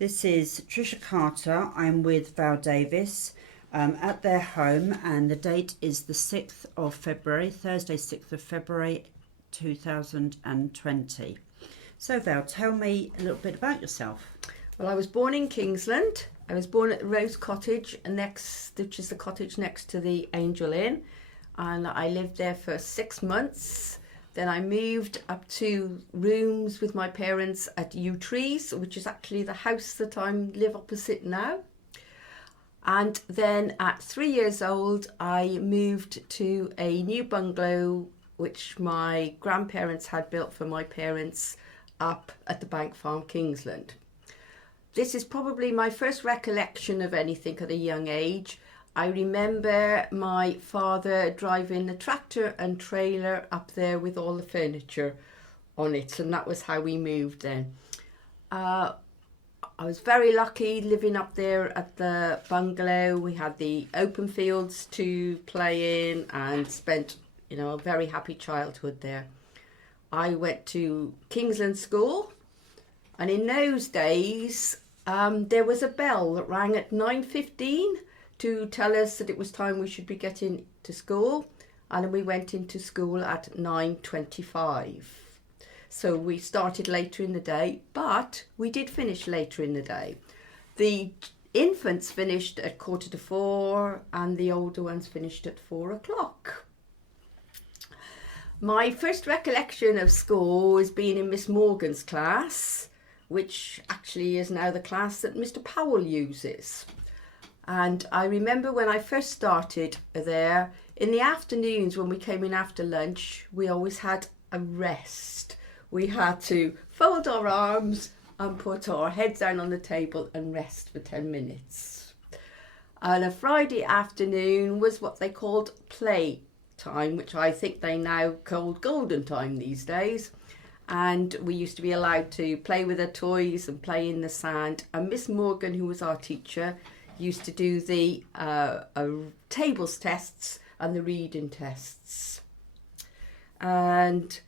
This is Trisha Carter. I'm with Val Davis at their home, and the date is the 6th of February, Thursday 6th of February 2020. So Val, tell me a little bit about yourself. Well, I was born in Kingsland. I was born at Rose Cottage, which is the cottage next to the Angel Inn, and I lived there for 6 months. Then I moved up to rooms with my parents at Yew Trees, which is actually the house that I live opposite now. And then at 3 years old, I moved to a new bungalow, which my grandparents had built for my parents up at the Bank Farm, Kingsland. This is probably my first recollection of anything at a young age. I remember my father driving a tractor and trailer up there with all the furniture on it, and that was how we moved then. I was very lucky living up there at the bungalow. We had the open fields to play in and spent, a very happy childhood there. I went to Kingsland School, and in those days there was a bell that rang at 9:15 to tell us that it was time we should be getting to school, and we went into school at 9:25. So we started later in the day, but we did finish later in the day. The infants finished at 4:45 and the older ones finished at 4 o'clock. My first recollection of school is being in Miss Morgan's class, which actually is now the class that Mr. Powell uses. And I remember when I first started there, in the afternoons when we came in after lunch, we always had a rest. We had to fold our arms and put our heads down on the table and rest for 10 minutes. And a Friday afternoon was what they called play time, which I think they now called golden time these days. And we used to be allowed to play with our toys and play in the sand. And Miss Morgan, who was our teacher, used to do the tables tests and the reading tests. And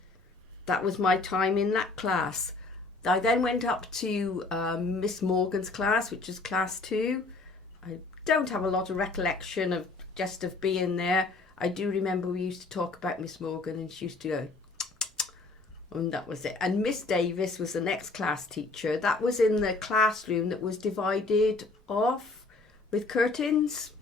that was my time in that class. I then went up to Miss Morgan's class, which is class 2. I don't have a lot of recollection of being there. I do remember we used to talk about Miss Morgan, and she used to go, and that was it. And Miss Davis was the next class teacher. That was in the classroom that was divided off with curtains.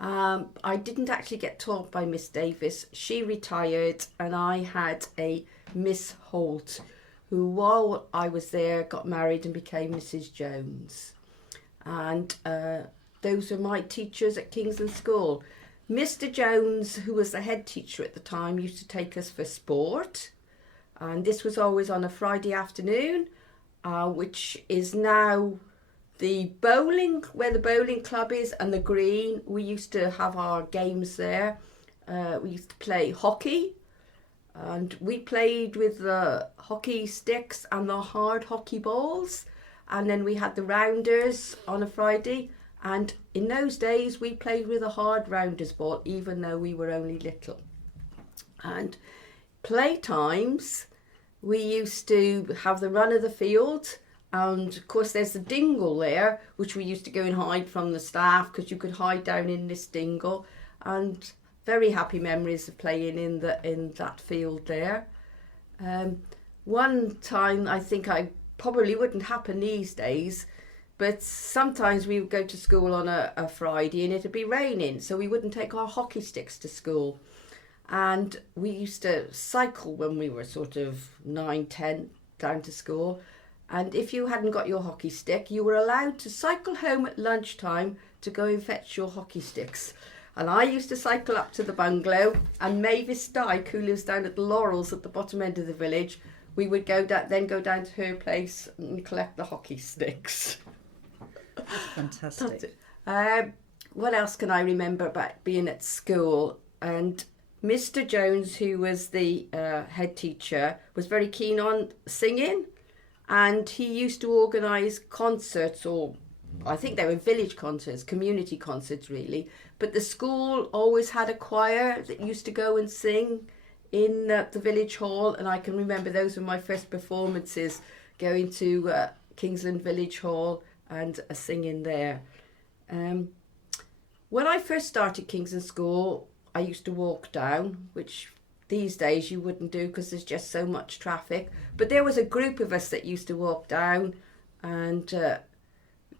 I didn't actually get taught by Miss Davis. She retired, and I had a Miss Holt, who while I was there got married and became Mrs. Jones. And those were my teachers at Kingsland School. Mr. Jones, who was the head teacher at the time, used to take us for sport. And this was always on a Friday afternoon, which is now the bowling, where the bowling club is, and the green. We used to have our games there. We used to play hockey, and we played with the hockey sticks and the hard hockey balls. And then we had the rounders on a Friday. And in those days, we played with a hard rounders ball, even though we were only little. And playtimes, we used to have the run of the field. And of course there's the dingle there, which we used to go and hide from the staff, because you could hide down in this dingle. And very happy memories of playing in that field there. One time, I think probably wouldn't happen these days, but sometimes we would go to school on a Friday and it'd be raining, so we wouldn't take our hockey sticks to school. And we used to cycle when we were sort of 9, 10 down to school. And if you hadn't got your hockey stick, you were allowed to cycle home at lunchtime to go and fetch your hockey sticks. And I used to cycle up to the bungalow, and Mavis Dyke, who lives down at the Laurels at the bottom end of the village, we would go down to her place and collect the hockey sticks. Fantastic. What else can I remember about being at school? And Mr. Jones, who was the head teacher, was very keen on singing. And he used to organise concerts, or I think they were village concerts, community concerts really. But the school always had a choir that used to go and sing in the village hall. And I can remember those were my first performances, going to Kingsland Village Hall and a singing there. When I first started Kingsland School, I used to walk down, which these days you wouldn't do because there's just so much traffic. But there was a group of us that used to walk down, and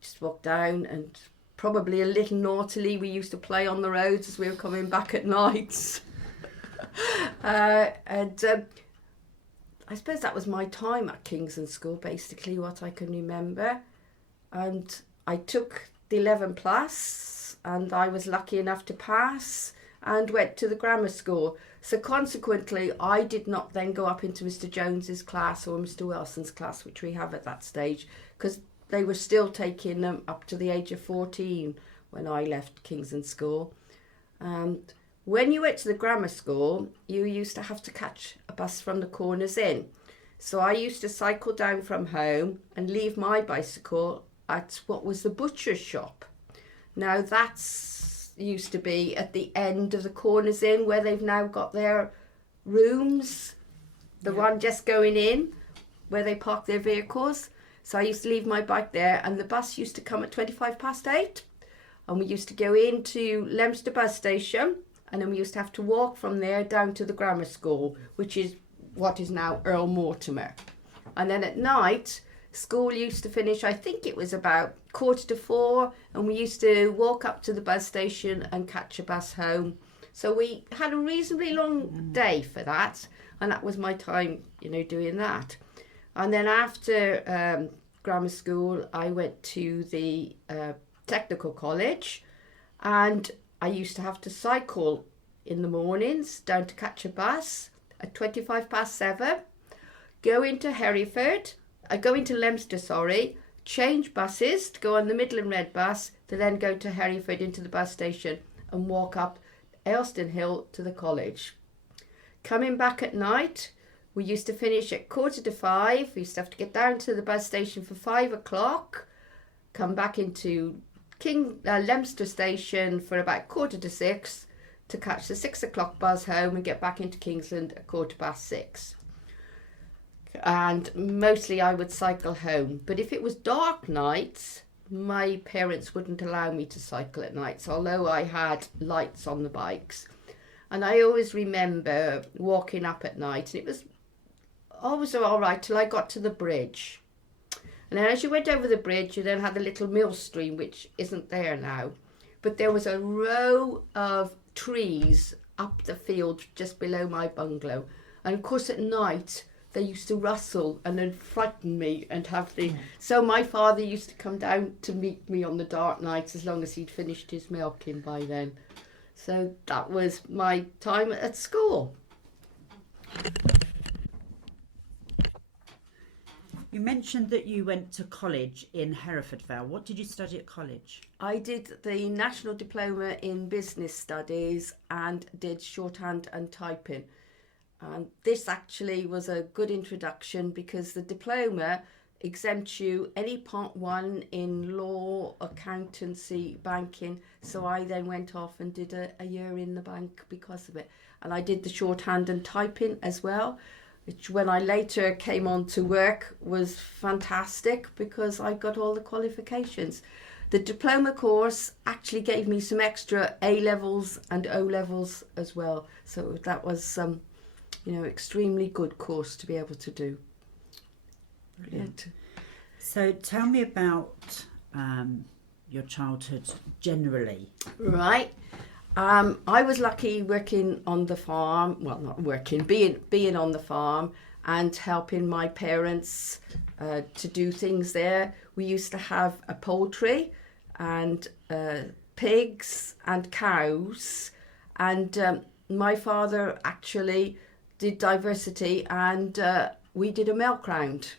just walk down, and probably a little naughtily we used to play on the roads as we were coming back at night. I suppose that was my time at Kingsland School, basically what I can remember. And I took the 11 plus, and I was lucky enough to pass and went to the grammar school. So consequently, I did not then go up into Mr. Jones's class or Mr. Wilson's class, which we have at that stage, because they were still taking them up to the age of 14 when I left Kingsland School. And when you went to the grammar school, you used to have to catch a bus from the Corners Inn. So I used to cycle down from home and leave my bicycle at what was the butcher's shop. Now that's used to be at the end of the Corners Inn, where they've now got their rooms, the one just going in where they park their vehicles. So I used to leave my bike there, and the bus used to come at 8:25, and we used to go into Leominster bus station, and then we used to have to walk from there down to the grammar school, which is what is now Earl Mortimer. And then at night, school used to finish, I think it was about 3:45, and we used to walk up to the bus station and catch a bus home. So we had a reasonably long day for that, and that was my time, doing that. And then after grammar school, I went to the technical college, and I used to have to cycle in the mornings down to catch a bus at 7:25, go into Hereford, go into Leominster, change buses to go on the Midland Red bus to then go to Hereford into the bus station and walk up Ayleston Hill to the college. Coming back at night, we used to finish at 4:45. We used to have to get down to the bus station for 5 o'clock, come back into Leominster station for about 5:45 to catch the 6 o'clock bus home and get back into Kingsland at 6:15. And mostly I would cycle home. But if it was dark nights, my parents wouldn't allow me to cycle at nights, although I had lights on the bikes. And I always remember walking up at night, and it was always all right till I got to the bridge. And then as you went over the bridge, you then had the little mill stream, which isn't there now. But there was a row of trees up the field just below my bungalow. And of course at night, they used to rustle and then frighten me and have the... So my father used to come down to meet me on the dark nights as long as he'd finished his milking by then. So that was my time at school. You mentioned that you went to college in Hereford, Val. What did you study at college? I did the National Diploma in Business Studies and did shorthand and typing. And this actually was a good introduction because the diploma exempts you any part 1 in law, accountancy, banking. So I then went off and did a year in the bank because of it. And I did the shorthand and typing as well, which when I later came on to work was fantastic because I got all the qualifications. The diploma course actually gave me some extra A-levels and O-levels as well. So that was extremely good course to be able to do. Brilliant. So tell me about your childhood generally. Right. I was lucky working on the farm, well not working, being on the farm and helping my parents to do things there. We used to have a poultry and pigs and cows, and my father actually did diversity, and we did a milk round.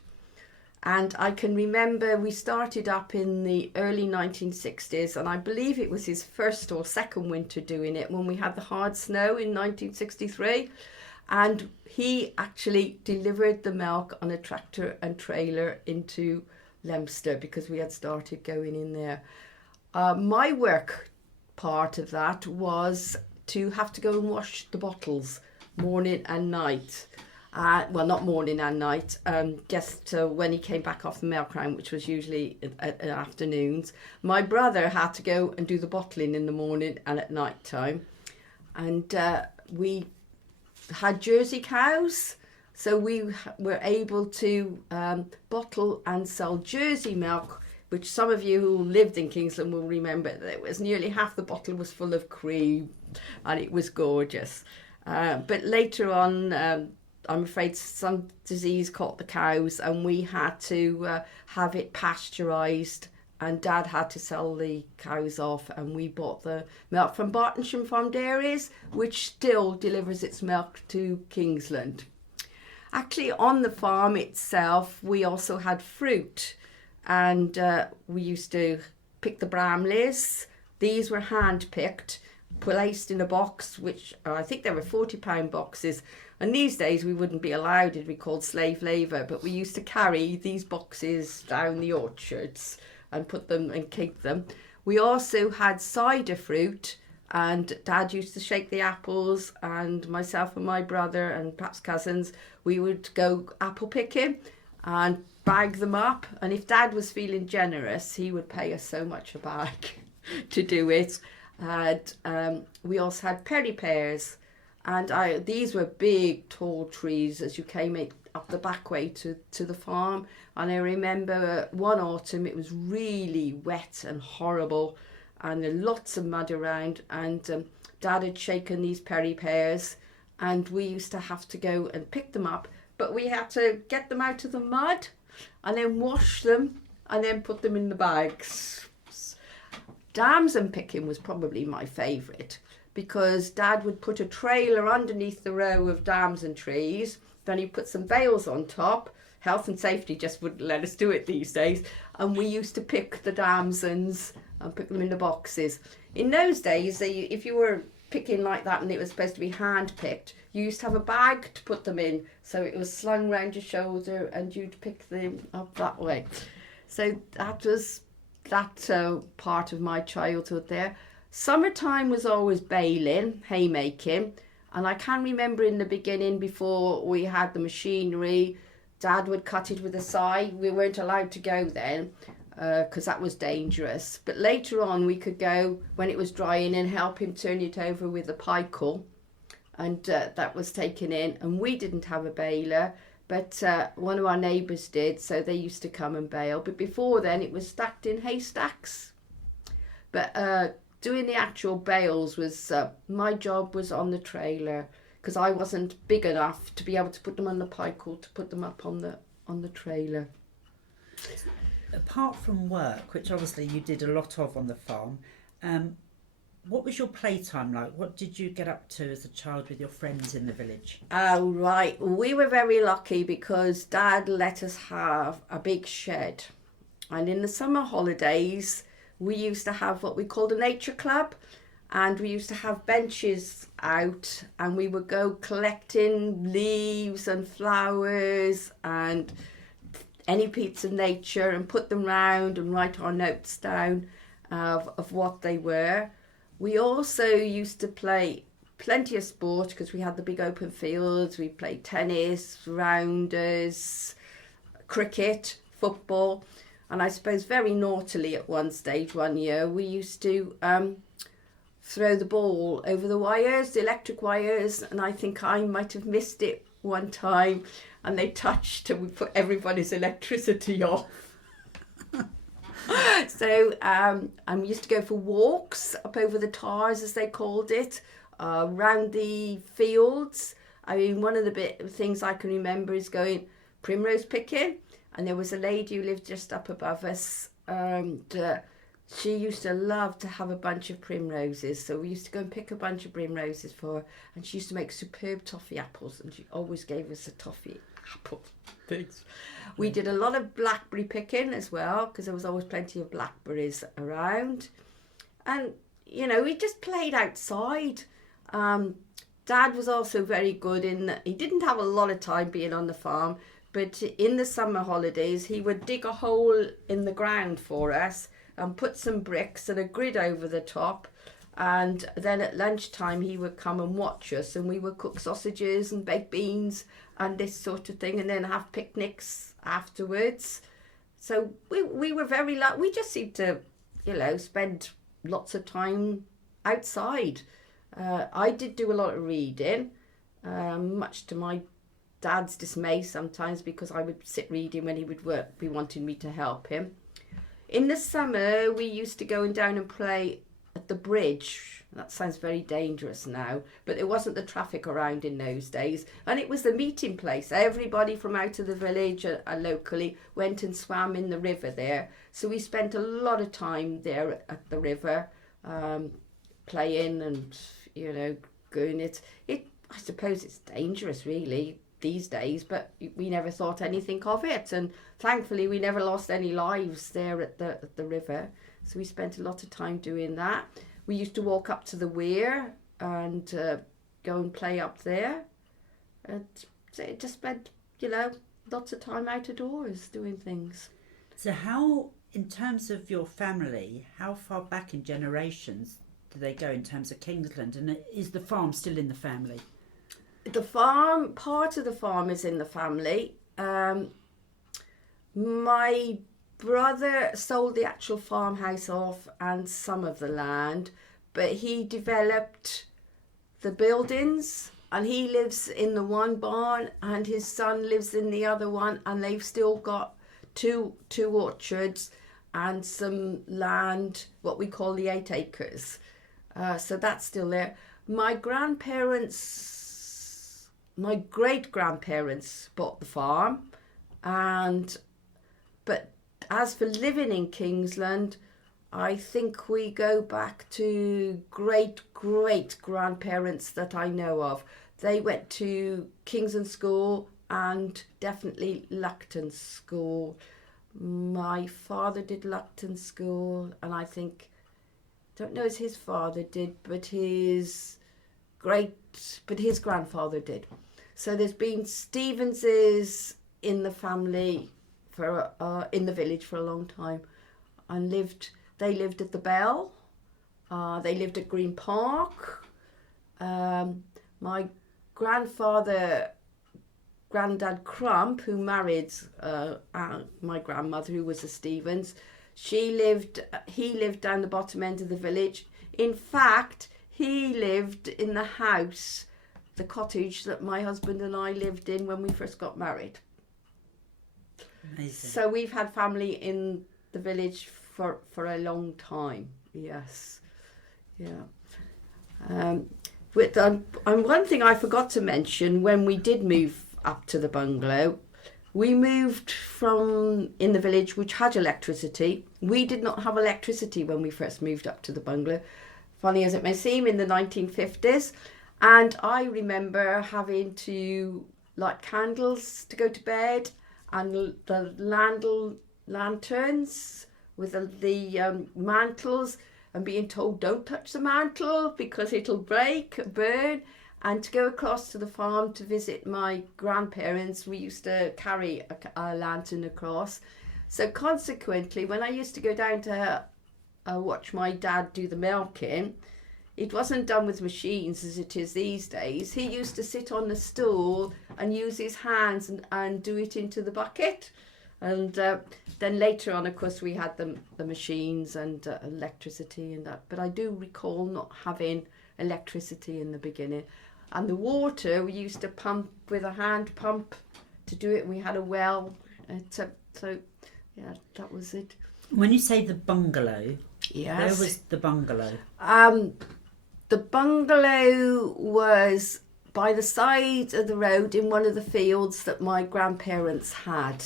And I can remember we started up in the early 1960s, and I believe it was his first or second winter doing it when we had the hard snow in 1963. And he actually delivered the milk on a tractor and trailer into Leominster because we had started going in there. My work part of that was to have to go and wash the bottles morning and night. Well, not morning and night, just when he came back off the milk round, which was usually at afternoons. My brother had to go and do the bottling in the morning and at night time. And we had Jersey cows, so we were able to bottle and sell Jersey milk, which some of you who lived in Kingsland will remember that it was nearly half the bottle was full of cream, and it was gorgeous. But later on, I'm afraid some disease caught the cows, and we had to have it pasteurised, and Dad had to sell the cows off, and we bought the milk from Bartonsham Farm Dairies, which still delivers its milk to Kingsland. Actually, on the farm itself, we also had fruit, and we used to pick the bramleys. These were hand-picked, placed in a box, which I think there were £40 boxes. And these days we wouldn't be allowed, it'd be called slave labour, but we used to carry these boxes down the orchards and put them and keep them. We also had cider fruit, and Dad used to shake the apples, and myself and my brother and perhaps cousins, we would go apple picking and bag them up. And if Dad was feeling generous, he would pay us so much a bag to do it. And we also had perry pears. And these were big, tall trees as you came up the back way to the farm. And I remember one autumn, it was really wet and horrible, and there were lots of mud around. And Dad had shaken these perry pears, and we used to have to go and pick them up. But we had to get them out of the mud and then wash them and then put them in the bags. Damson picking was probably my favourite, because Dad would put a trailer underneath the row of damson trees, then he'd put some bales on top. Health and safety just wouldn't let us do it these days, and we used to pick the damsons and put them in the boxes. In those days, if you were picking like that and it was supposed to be hand picked, you used to have a bag to put them in, so it was slung round your shoulder and you'd pick them up that way. So that was that part of my childhood there. Summertime was always baling, haymaking, and I can remember in the beginning, before we had the machinery, Dad would cut it with a scythe. We weren't allowed to go then because that was dangerous. But later on we could go when it was drying and help him turn it over with a pikeal, and that was taken in. And we didn't have a baler, but one of our neighbours did, so they used to come and bale. But before then it was stacked in haystacks. But doing the actual bales was, my job was on the trailer, because I wasn't big enough to be able to put them on the pikeal to put them up on the trailer. Apart from work, which obviously you did a lot of on the farm, what was your playtime like? What did you get up to as a child with your friends in the village? Oh, right. We were very lucky because Dad let us have a big shed. And in the summer holidays, we used to have what we called a nature club. And we used to have benches out, and we would go collecting leaves and flowers and any bits of nature and put them round and write our notes down of what they were. We also used to play plenty of sport because we had the big open fields. We played tennis, rounders, cricket, football. And I suppose very naughtily at one stage, one year, we used to throw the ball over the wires, the electric wires, and I think I might have missed it one time, and they touched and we put everybody's electricity off. So we used to go for walks up over the tars, as they called it, around the fields. I mean, one of the things I can remember is going primrose picking, and there was a lady who lived just up above us, and she used to love to have a bunch of primroses, so we used to go and pick a bunch of primroses for her, and she used to make superb toffee apples, and she always gave us a toffee apple. Thanks. We did a lot of blackberry picking as well, because there was always plenty of blackberries around. And, you know, we just played outside. Dad was also very good in that he didn't have a lot of time being on the farm, but in the summer holidays, he would dig a hole in the ground for us and put some bricks and a grid over the top, And then at lunchtime he would come and watch us, and we would cook sausages and baked beans and this sort of thing, and then have picnics afterwards. So we were very lucky. We just seemed to, spend lots of time outside. I did do a lot of reading, much to my dad's dismay sometimes, because I would sit reading when he would be wanting me to help him. In the summer, we used to go down and play at the bridge. That sounds very dangerous now, but there wasn't the traffic around in those days, and it was the meeting place. Everybody from out of the village and locally went and swam in the river there. So we spent a lot of time there at the river, playing and going. I suppose it's dangerous really these days, but we never thought anything of it, and thankfully we never lost any lives there at the river. So we spent a lot of time doing that. We used to walk up to the weir and go and play up there, and just spent lots of time out of doors doing things. So how, in terms of your family, how far back in generations do they go in terms of Kingsland, and is the farm still in the family? The farm, part of the farm is in the family. My brother sold the actual farmhouse off and some of the land, but he developed the buildings, and he lives in the one barn and his son lives in the other one, and they've still got two orchards and some land, what we call the 8 acres. So that's still there. My great-grandparents bought the farm, but as for living in Kingsland, I think we go back to great-grandparents that I know of. They went to Kingsland School and definitely Luckton School. My father did Luckton School, and I don't know as his father did, but his grandfather did. So there's been Stevenses in the family in the village for a long time, and they lived at the Bell. They lived at Green Park. My Grandad Crump, who married my grandmother, who was a Stevens, he lived down the bottom end of the village. In fact, he lived in the house, the cottage that my husband and I lived in when we first got married. Amazing. So we've had family in the village for a long time. Yes, yeah. One thing I forgot to mention, when we did move up to the bungalow, we moved from in the village which had electricity. We did not have electricity when we first moved up to the bungalow, funny as it may seem, in the 1950s. And I remember having to light candles to go to bed, and the lanterns with the mantles, and being told don't touch the mantle because it'll break, burn. And to go across to the farm to visit my grandparents, we used to carry a lantern across. So consequently, when I used to go down to watch my dad do the milking, it wasn't done with machines as it is these days. He used to sit on the stool and use his hands and do it into the bucket. And then later on, of course, we had the machines and electricity and that. But I do recall not having electricity in the beginning. And the water, we used to pump with a hand pump to do it. We had a well. So yeah, that was it. When you say the bungalow, yes. Where was the bungalow? The bungalow was by the side of the road in one of the fields that my grandparents had.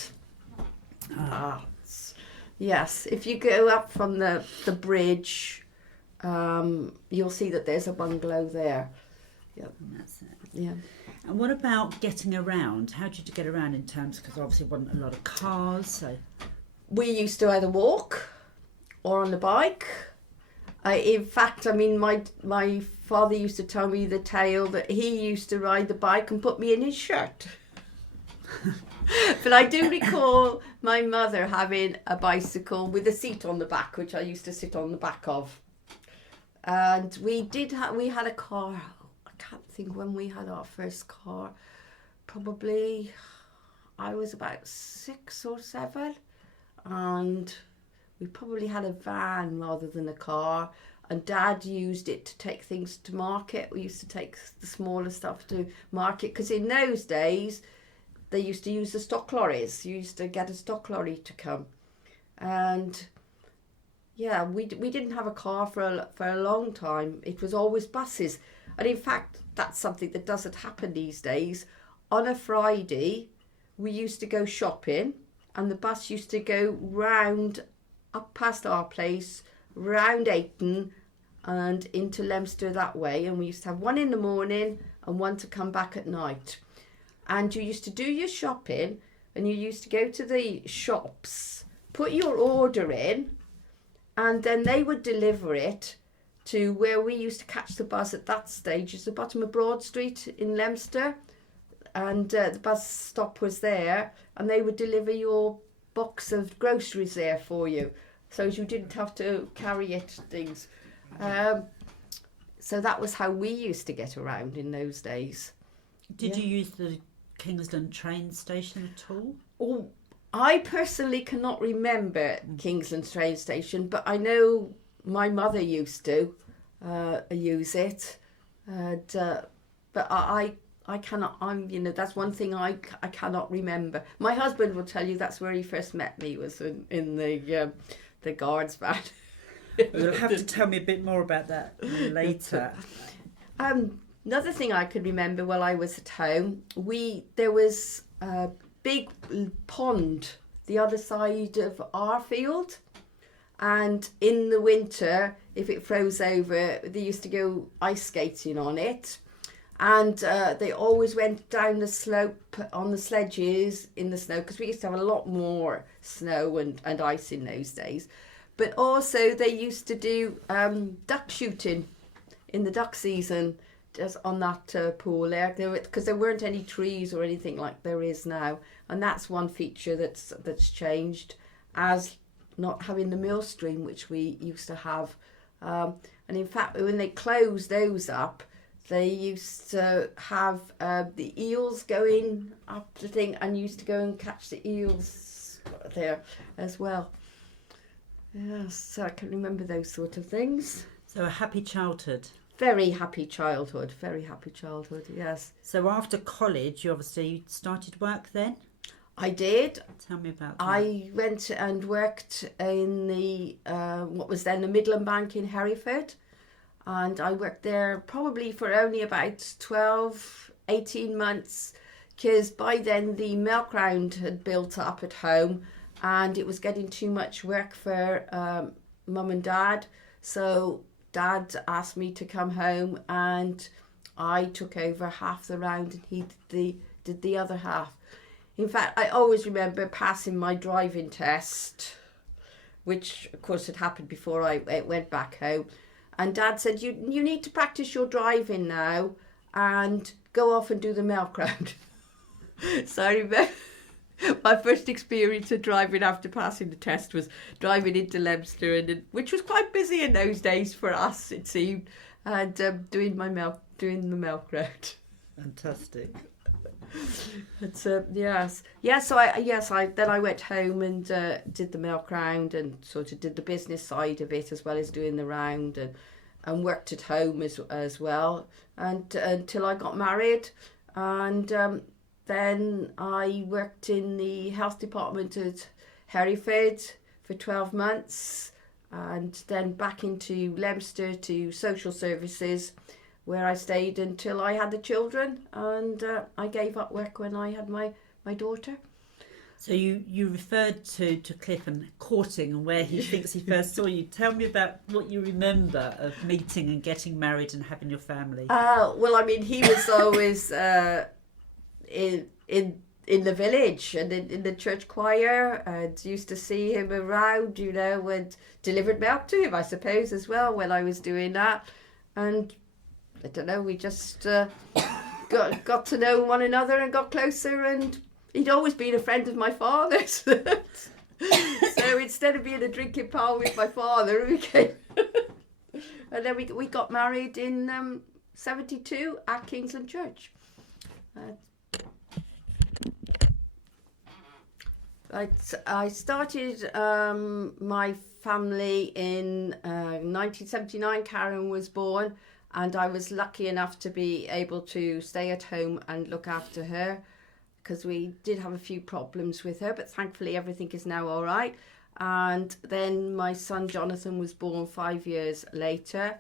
Yes, if you go up from the bridge, you'll see that there's a bungalow there. Yep. That's it. Yeah. And what about getting around? How did you get around in terms, because obviously there wasn't a lot of cars, so... We used to either walk or on the bike. In fact, I mean, my father used to tell me the tale that he used to ride the bike and put me in his shirt. But I do recall my mother having a bicycle with a seat on the back, which I used to sit on the back of. And we had a car. I can't think when we had our first car. Probably I was about 6 or 7, and we probably had a van rather than a car. And Dad used it to take things to market. We used to take the smaller stuff to market, because in those days they used to use the stock lorries. You used to get a stock lorry to come, and yeah, we didn't have a car for a long time. It was always buses, and in fact that's something that doesn't happen these days. On a Friday, we used to go shopping, and the bus used to go round up past our place, round Ayton and into Leominster that way, and we used to have one in the morning and one to come back at night. And you used to do your shopping, and you used to go to the shops, put your order in, and then they would deliver it to where we used to catch the bus at that stage. It's the bottom of Broad Street in Leominster, and the bus stop was there, and they would deliver your box of groceries there for you, so you didn't have to carry it, things. So that was how we used to get around in those days. Did you use the Kingsland train station at all? Oh, I personally cannot remember Kingsland train station, but I know my mother used to use it. But I cannot. That's one thing I cannot remember. My husband will tell you that's where he first met me, was in the guards van. You'll have to tell me a bit more about that later. Another thing I could remember while I was at home, there was a big pond the other side of our field, and in the winter, if it froze over, they used to go ice skating on it, and they always went down the slope on the sledges in the snow, because we used to have a lot more snow and ice in those days. But also they used to do duck shooting in the duck season, just on that pool there, because there weren't any trees or anything like there is now, and that's one feature that's changed, as not having the mill stream which we used to have. And in fact, when they closed those up, they used to have the eels going up the thing, and used to go and catch the eels there as well. Yes, so I can remember those sort of things. So a happy childhood. Very happy childhood, yes. So after college, you obviously started work then? I did. Tell me about that. I went and worked in the, what was then the Midland Bank in Hereford. And I worked there probably for only about 12, 18 months, because by then the milk round had built up at home, and it was getting too much work for Mum and Dad. So Dad asked me to come home, and I took over half the round, and he did the other half. In fact, I always remember passing my driving test, which of course had happened before I went back home. And Dad said, you need to practice your driving now and go off and do the milk round. So I remember my first experience of driving after passing the test was driving into Leominster, which was quite busy in those days for us, it seemed, and doing the milk round. Fantastic. It's yes. So I went home and did the milk round, and sort of did the business side of it as well as doing the round, and worked at home as well, and until I got married, and then I worked in the health department at Hereford for 12 months, and then back into Leominster to social services, where I stayed until I had the children, and I gave up work when I had my daughter. So you referred to Cliff and courting and where he thinks he first saw you. Tell me about what you remember of meeting and getting married and having your family. Well, I mean, he was always in the village and in the church choir, and used to see him around, and delivered milk to him, I suppose, as well, when I was doing that. And I don't know, we just got to know one another and got closer, and he'd always been a friend of my father's. So instead of being a drinking pal with my father, And then we got married in 72 at Kingsland Church. I started my family in 1979. Karen was born, and I was lucky enough to be able to stay at home and look after her, because we did have a few problems with her, but thankfully everything is now all right. And then my son Jonathan was born 5 years later,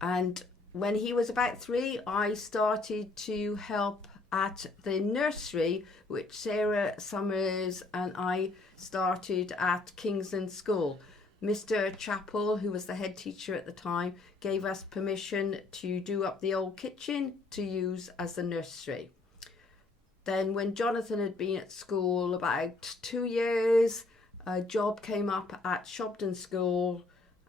and when he was about 3, I started to help at the nursery, which Sarah Summers and I started at Kingsland School. Mr. Chappell, who was the head teacher at the time, gave us permission to do up the old kitchen to use as the nursery. Then when Jonathan had been at school about 2 years, a job came up at Shobden School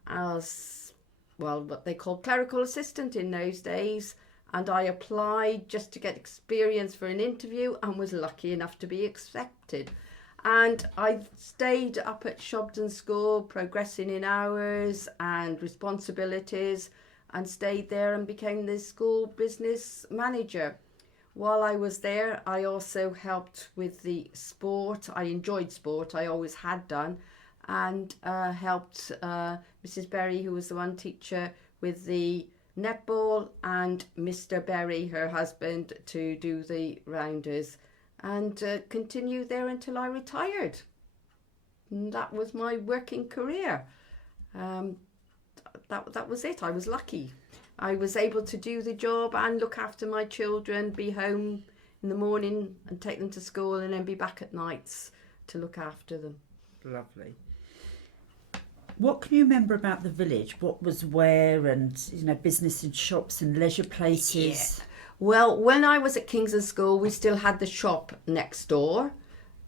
as, well, what they called clerical assistant in those days. And I applied just to get experience for an interview and was lucky enough to be accepted. And I stayed up at Shobden School, progressing in hours and responsibilities, and stayed there and became the school business manager. While I was there, I also helped with the sport. I enjoyed sport, I always had done, and helped Mrs. Berry, who was the one teacher, with the netball, and Mr. Berry, her husband, to do the rounders, and continued there until I retired. And that was my working career. That was it. I was lucky. I was able to do the job and look after my children, be home in the morning and take them to school, and then be back at nights to look after them. Lovely. What can you remember about the village? What was where, and business and shops and leisure places? Yeah. Well, when I was at Kingsland School, we still had the shop next door.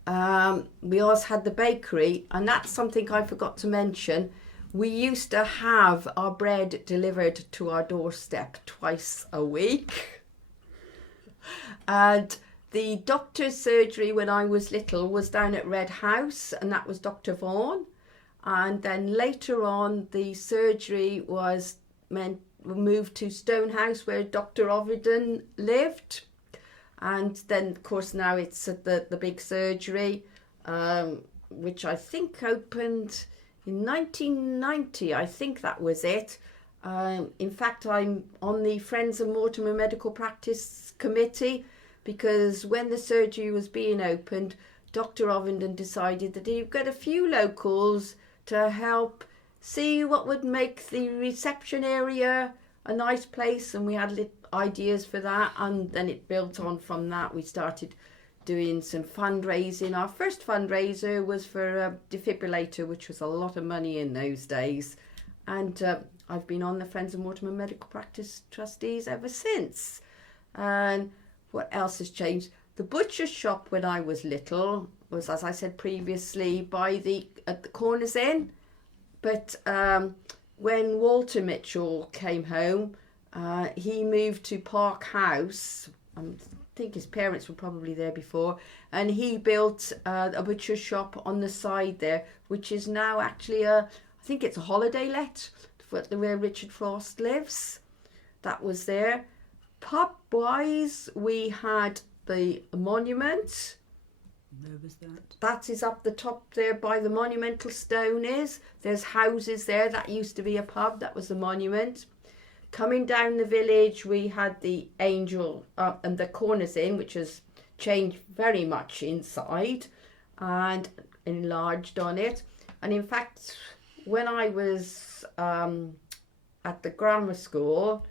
We also had the bakery, and that's something I forgot to mention. We used to have our bread delivered to our doorstep twice a week. And the doctor's surgery when I was little was down at Red House, and that was Dr. Vaughan. And then later on, the surgery was moved to Stonehouse, where Dr. Ovenden lived. And then, of course, now it's at the big surgery, which I think opened in 1990. I think that was it. In fact, I'm on the Friends of Mortimer Medical Practice Committee, because when the surgery was being opened, Dr. Ovenden decided that he'd got a few locals to help see what would make the reception area a nice place, and we had ideas for that, and then it built on from that. We started doing some fundraising. Our first fundraiser was for a defibrillator, which was a lot of money in those days, and I've been on the Friends of Mortimer Medical Practice Trustees ever since. And what else has changed? The butcher's shop when I was little was, as I said previously, at the Corners Inn. But when Walter Mitchell came home, he moved to Park House. I think his parents were probably there before. And he built a butcher's shop on the side there, which is now actually I think it's a holiday let where Richard Frost lives. That was there. Pub-wise, we had the Monument. Where was that? That is up the top there by the Monumental Stone is. There's houses there. That used to be a pub. That was the Monument. Coming down the village, we had the Angel and the Corners Inn, which has changed very much inside and enlarged on it. And in fact, when I was at the grammar school,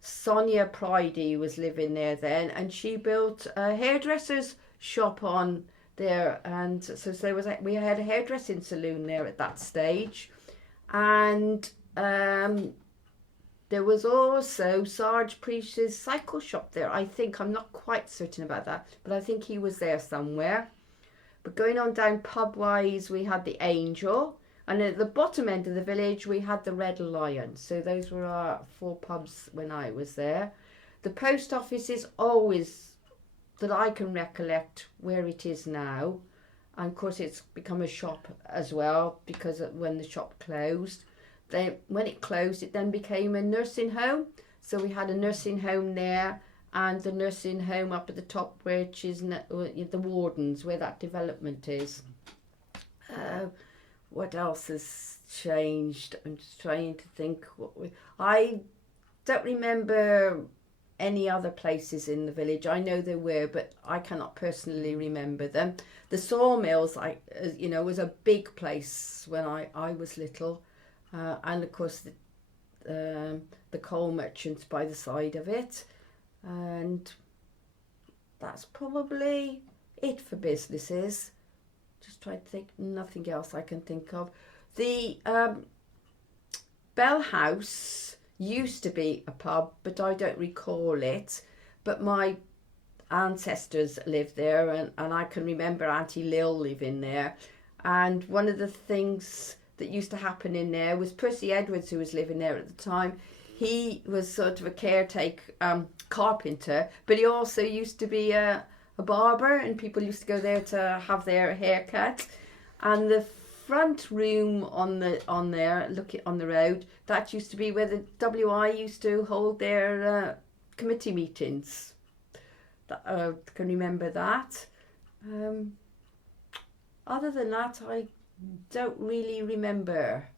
Sonia Pridey was living there then, and she built a hairdresser's shop on there, and so we had a hairdressing saloon there at that stage, and there was also Sarge Priest's cycle shop there. I think, I'm not quite certain about that, but I think he was there somewhere. But going on down pub-wise, we had the Angel, and at the bottom end of the village, we had the Red Lion. So those were our 4 pubs when I was there. The post office is always, that I can recollect, where it is now. And of course, it's become a shop as well, because when the shop closed. when it closed, it then became a nursing home. So we had a nursing home there, and the nursing home up at the top, which is the Wardens, where that development is. What else has changed? I'm just trying to think. I don't remember any other places in the village. I know there were, but I cannot personally remember them. The sawmills, was a big place when I was little, and of course the coal merchants by the side of it, and that's probably it for businesses. Just trying to think, nothing else I can think of. The Bell House used to be a pub, but I don't recall it. But my ancestors lived there, and I can remember Auntie Lil living there. And one of the things that used to happen in there was Percy Edwards, who was living there at the time. He was sort of a caretaker carpenter, but he also used to be a barber, and people used to go there to have their hair cut. And the front room on there, looking on the road, that used to be where the WI used to hold their committee meetings. Can remember that. Other than that, I don't really remember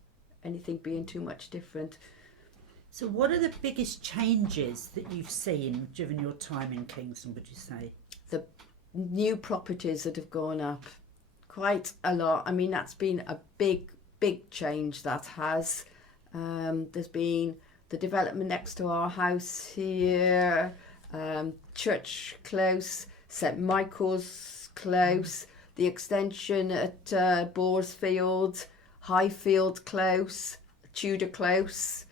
anything being too much different. So what are the biggest changes that you've seen during your time in Kingsland, would you say? The new properties that have gone up quite a lot. I mean, that's been a big change, that has. There's been the development next to our house here, Church Close, St Michael's Close, the extension at Boresfield, Highfield Close, Tudor Close.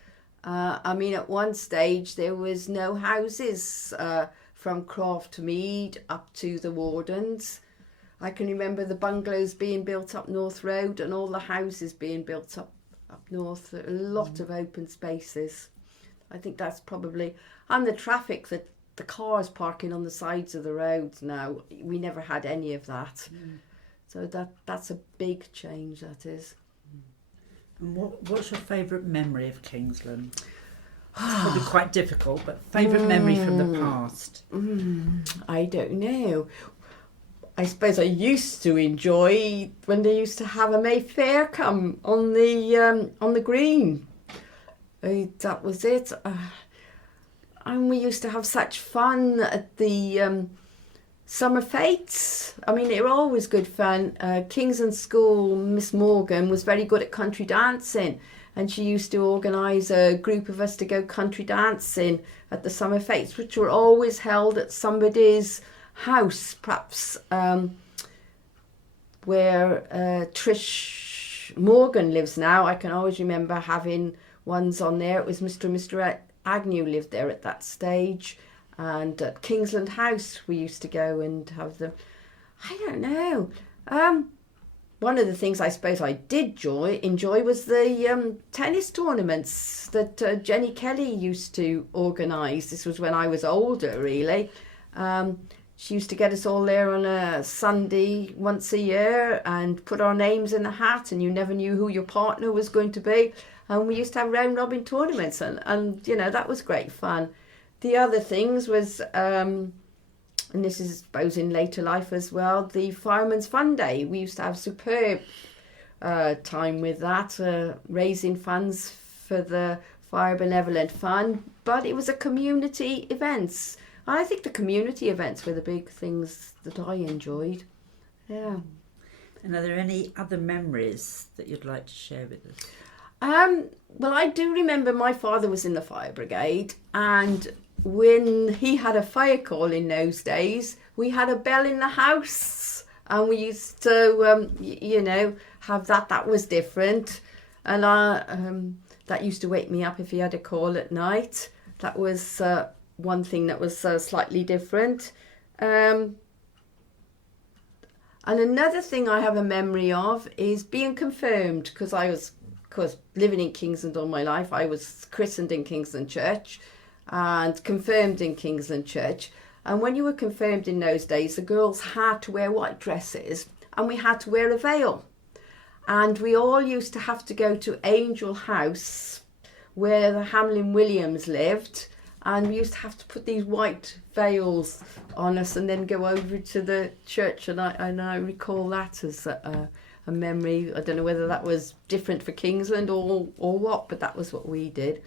I mean, at one stage there was no houses from Croft Mead up to the Wardens. I can remember the bungalows being built up North Road and all the houses being built up north. A lot of open spaces. I think that's probably... And the traffic, that the cars parking on the sides of the roads now, we never had any of that. So that's a big change, that is. And what's your favourite memory of Kingsland? It's probably quite difficult, but favourite memory from the past? I don't know. I suppose I used to enjoy when they used to have a May Fair come on the green. That was it. And we used to have such fun at the summer fetes. I mean, they were always good fun. Kingsland School, Miss Morgan, was very good at country dancing, and she used to organise a group of us to go country dancing at the summer fetes, which were always held at somebody's house, perhaps where Trish Morgan lives now. I can always remember having ones on there. It was Mr. and Mr. Agnew lived there at that stage, and at Kingsland House we used to go and have them. I don't know. One of the things I suppose I did enjoy was the tennis tournaments that Jenny Kelly used to organise. This was when I was older, really. She used to get us all there on a Sunday once a year and put our names in the hat, and you never knew who your partner was going to be. And we used to have round robin tournaments, and you know, that was great fun. The other things was, and this is I suppose in later life as well, the Fireman's Fun Day. We used to have superb time with that, raising funds for the Fire Benevolent Fund, but it was a community events. I think the community events were the big things that I enjoyed. Yeah. And are there any other memories that you'd like to share with us? Well, I do remember my father was in the fire brigade, and when he had a fire call in those days, we had a bell in the house, and we used to, have that. That was different, and that used to wake me up if he had a call at night. That was one thing that was slightly different. And another thing I have a memory of is being confirmed, because I was, of course, living in Kingsland all my life. I was christened in Kingsland Church and confirmed in Kingsland Church. And when you were confirmed in those days, the girls had to wear white dresses and we had to wear a veil. And we all used to have to go to Angel House, where the Hamlin Williams lived, and we used to have to put these white veils on us and then go over to the church, and I recall that as a memory. I don't know whether that was different for Kingsland or what, but that was what we did.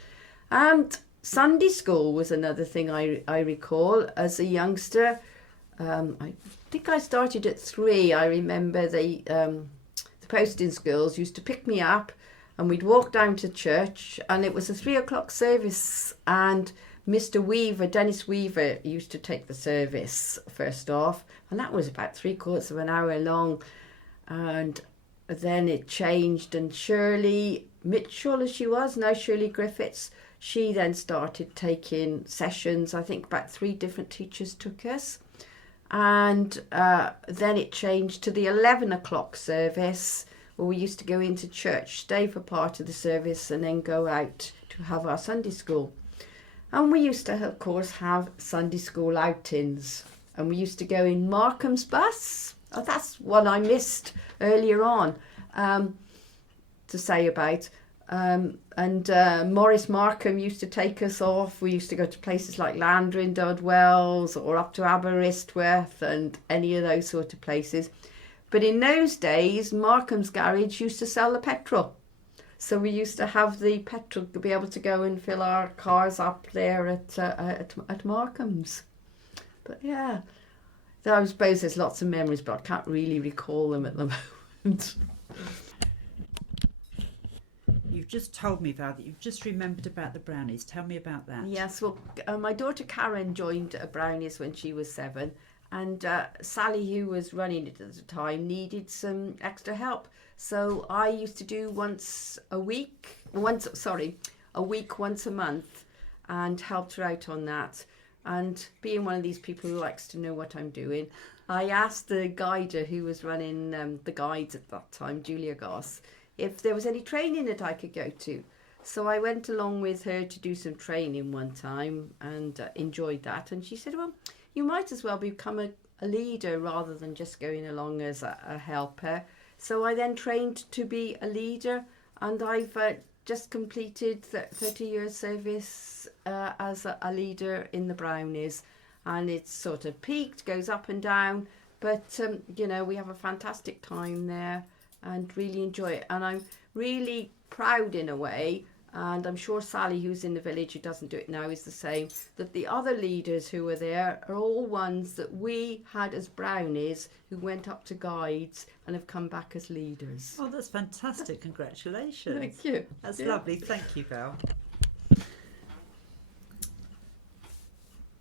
And Sunday school was another thing I recall as a youngster. I think I started at 3. I remember the posting girls used to pick me up, and we'd walk down to church, and it was a 3 o'clock service, and Mr. Weaver, Dennis Weaver, used to take the service first off, and that was about 3/4 of an hour long. And then it changed, and Shirley Mitchell, as she was now, Shirley Griffiths, she then started taking sessions. I think about 3 different teachers took us. And then it changed to the 11 o'clock service, where we used to go into church, stay for part of the service, and then go out to have our Sunday school. And we used to, of course, have Sunday school outings. And we used to go in Markham's bus. Oh, that's what I missed earlier on to say about. Maurice Markham used to take us off. We used to go to places like Landrin, Dodwells, or up to Aberystwyth and any of those sort of places. But in those days, Markham's garage used to sell the petrol. So we used to have the petrol to be able to go and fill our cars up there at Markham's. But yeah, I suppose there's lots of memories, but I can't really recall them at the moment. You've just told me, Val, that you've just remembered about the brownies. Tell me about that. Yes, well, my daughter Karen joined Brownies when she was 7, and Sally, who was running it at the time, needed some extra help. So I used to do a week once a month, and helped her out on that. And being one of these people who likes to know what I'm doing, I asked the guider who was running the guides at that time, Julia Goss, if there was any training that I could go to. So I went along with her to do some training one time and enjoyed that. And she said, well, you might as well become a leader rather than just going along as a helper. So I then trained to be a leader, and I've just completed 30 years service as a leader in the Brownies. And it's sort of peaked, goes up and down, but we have a fantastic time there and really enjoy it. And I'm really proud in a way, and I'm sure Sally, who's in the village, who doesn't do it now, is the same, that the other leaders who were there are all ones that we had as Brownies who went up to guides and have come back as leaders. Oh, that's fantastic. Congratulations. Thank you. That's lovely. Thank you, Val.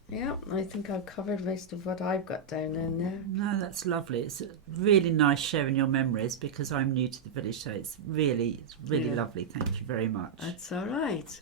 Yeah, I think I've covered most of what I've got down in there. No, that's lovely. It's really nice sharing your memories, because I'm new to the village, so it's really lovely. Thank you very much. That's all right.